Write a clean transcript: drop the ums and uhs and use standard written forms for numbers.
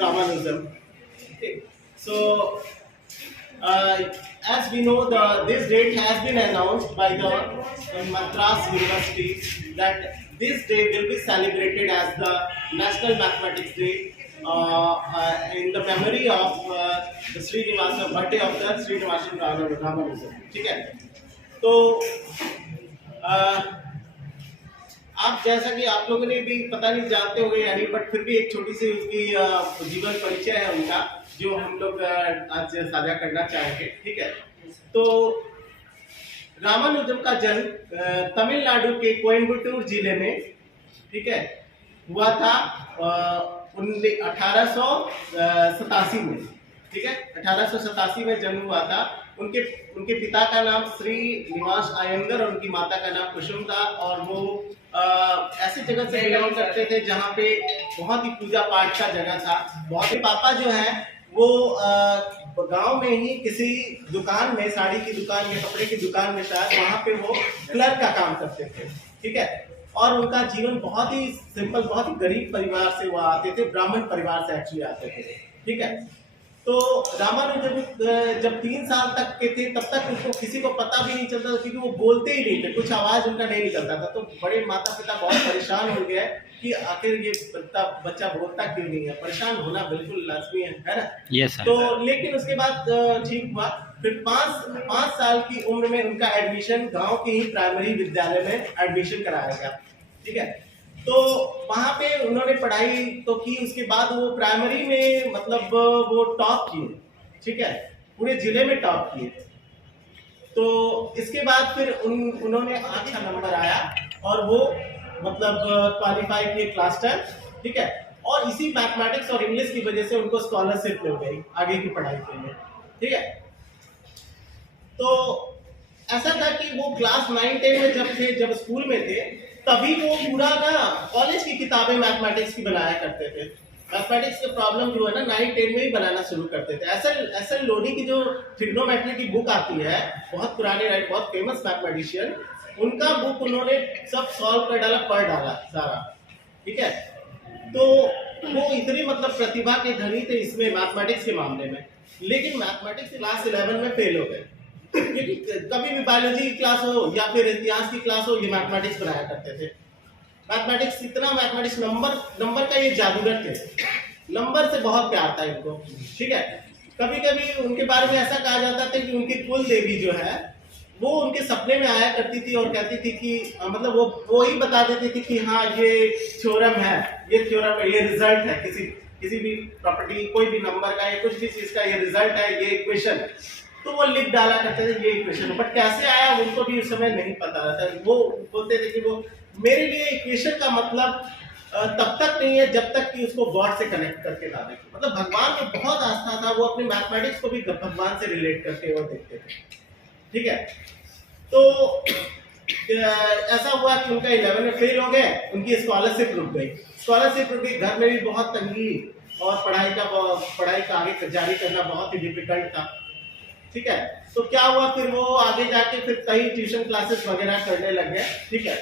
Ramanujan. Okay. So, as we know, this date has been announced by the Madras University that this day will be celebrated as the National Mathematics Day in the memory of the Srinivasa birthday of the Srinivasa Ramanujan. ठीक है? तो आप जैसा कि आप लोगों ने भी पता नहीं जानते होंगे यानी, बट फिर भी एक छोटी सी उसकी जीवन परिचय है उनका जो हम लोग आज साझा करना चाहेंगे। ठीक है, तो रामानुजम का जन्म तमिलनाडु के कोयम्बटूर जिले में, ठीक है, हुआ था 1887 में। ठीक है, 1887 में जन्म हुआ था। उनके पिता का नाम श्री निवास अयंगर और उनकी माता का नाम कुसुम था, और वो ऐसी जगह से बिलोंग करते थे जहाँ पे बहुत ही पूजा पाठ का जगह था। बहुत ही पापा जो है वो गांव में ही किसी दुकान में, साड़ी की दुकान या कपड़े की दुकान में शायद, वहाँ पे वो क्लर्क का काम करते थे। ठीक है, और उनका जीवन बहुत ही सिंपल, बहुत ही गरीब परिवार से वो आते थे, ब्राह्मण परिवार से एक्चुअली आते थे। ठीक है, तो रामानुजन जब 3 साल तक के थे तब तक उसको किसी को पता भी नहीं चलता था, क्योंकि वो बोलते ही नहीं थे, कुछ आवाज उनका नहीं निकलता था। तो बड़े माता पिता बहुत परेशान हो गए कि आखिर ये बच्चा बोलता क्यों नहीं है। परेशान होना बिल्कुल लाजमी है ना? yes, तो लेकिन उसके बाद ठीक हुआ। फिर 5 साल की उम्र में उनका एडमिशन गांव के ही प्राइमरी विद्यालय में एडमिशन कराया गया। ठीक है, तो वहां पे उन्होंने पढ़ाई तो की, उसके बाद वो प्राइमरी में मतलब वो टॉप किए। ठीक है, पूरे जिले में टॉप किए। तो इसके बाद फिर उन्होंने अच्छा नंबर आया और वो मतलब क्वालिफाई किए क्लास 10। ठीक है, और इसी मैथमेटिक्स और इंग्लिश की वजह से उनको स्कॉलरशिप मिल गई आगे की पढ़ाई के लिए। ठीक है, तो ऐसा था कि वो क्लास 9-10 में जब स्कूल में थे, तभी वो पूरा ना कॉलेज की किताबें मैथमेटिक्स की बनाया करते थे। मैथमेटिक्स के प्रॉब्लम जो है ना 9-10 में ही बनाना शुरू करते थे। एसएल लोनी की जो ट्रिग्नोमेट्री की बुक आती है, बहुत पुराने, बहुत फेमस मैथमेटिशियन, उनका बुक उन्होंने सब सॉल्व कर डाला, पढ़ डाला सारा। ठीक है, तो वो इतनी मतलब प्रतिभा के धनी थे इसमें, मैथमेटिक्स के मामले में। लेकिन मैथमेटिक्स क्लास 11 में फेल हो गए, क्योंकि कभी भी बायोलॉजी की क्लास हो या फिर इतिहास की क्लास हो, ये मैथमेटिक्स बनाया करते थे। मैथमेटिक्स इतना, मैथमेटिक्स नंबर का ये जादूगर थे, नंबर से बहुत प्यार था इनको। ठीक है, कभी कभी उनके बारे में ऐसा कहा जाता था कि उनकी कुल देवी जो है वो उनके सपने में आया करती थी और कहती थी कि मतलब वो ही बता देती थी कि हाँ ये थ्योरम है, ये थ्योरम है, ये रिजल्ट है, किसी भी प्रॉपर्टी, कोई भी नंबर का या कुछ भी चीज का ये रिजल्ट है, ये इक्वेशन। तो वो लिख डाला करते थे ये इक्वेशन, बट कैसे आया उनको भी उस समय नहीं पता था। वो बोलते थे कि वो मेरे लिए इक्वेशन का मतलब तब तक नहीं है जब तक कि उसको गॉड से कनेक्ट करके ना देखे। मतलब भगवान में बहुत आस्था था, वो अपने मैथमेटिक्स को भी भगवान से रिलेट करके वो देखते थे। ठीक है, तो ऐसा हुआ कि उनका 11 में फेल हो गए, उनकी स्कॉलरशिप रुक गई। घर में भी बहुत तंगी और पढ़ाई का आगे जारी करना बहुत ही डिफिकल्ट था। ठीक है, तो क्या हुआ फिर वो आगे जाके फिर कई ट्यूशन क्लासेस वगैरह करने लग गए। ठीक है,